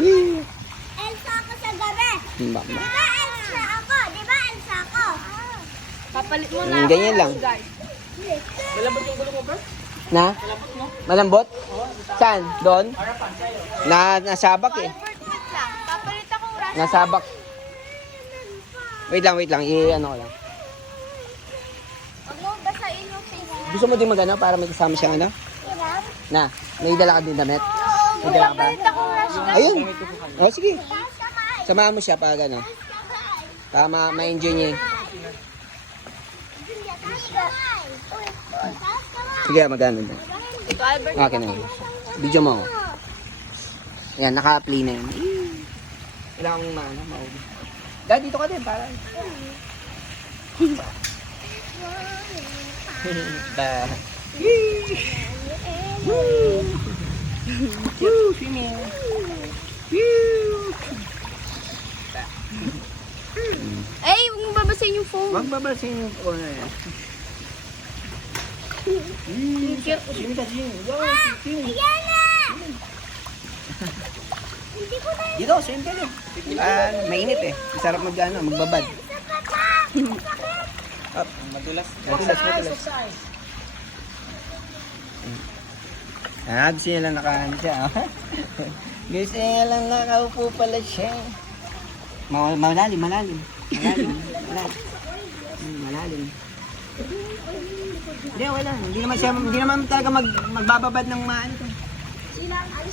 Elsa ako sa gabi. Diba? Di ba Elsa ako? Di ba Elsa ako? Papalit mo na. Ganyan lang. Guys. Malambot yung gulong mo, bro? Na? Malambot? Saan? Doon? Nasabak eh. Wait lang. Papalit akong rush. Nasabak. Wait lang. I-ano ko lang. Huwag mo basahin yung face niya. Gusto mo din magano para may kasama siyang ano? Na, may dala ka din damit? May dala ka ba? Papalit akong rush. Ayun. Oh, sige. Samahan mo siya para ano. Para ma-enjoy niya. Sige, magano din. Ito, Albert. Okay na yun. Video mo ako. Ayan, naka-play na yun. Kailangan mong mauwi. Dad, dito ka din para. Ba. Woo! Swimming. Woo! Ay, huwag mo babasahin yung phone. Wag babasin yung corner yan. Swimming ka, swimming. Go, swimming. Ayan na! Hindi ko na Dito, swimming ka din. Mainit eh. Masarap magbabad. Up. Madulas. Madulas. Gusto niya lang nakaano siya. Gusto niya lang nakaupo pala siya. Malalim. Malalim. Hindi, okay lang. Hindi naman talaga magbababad ng maano.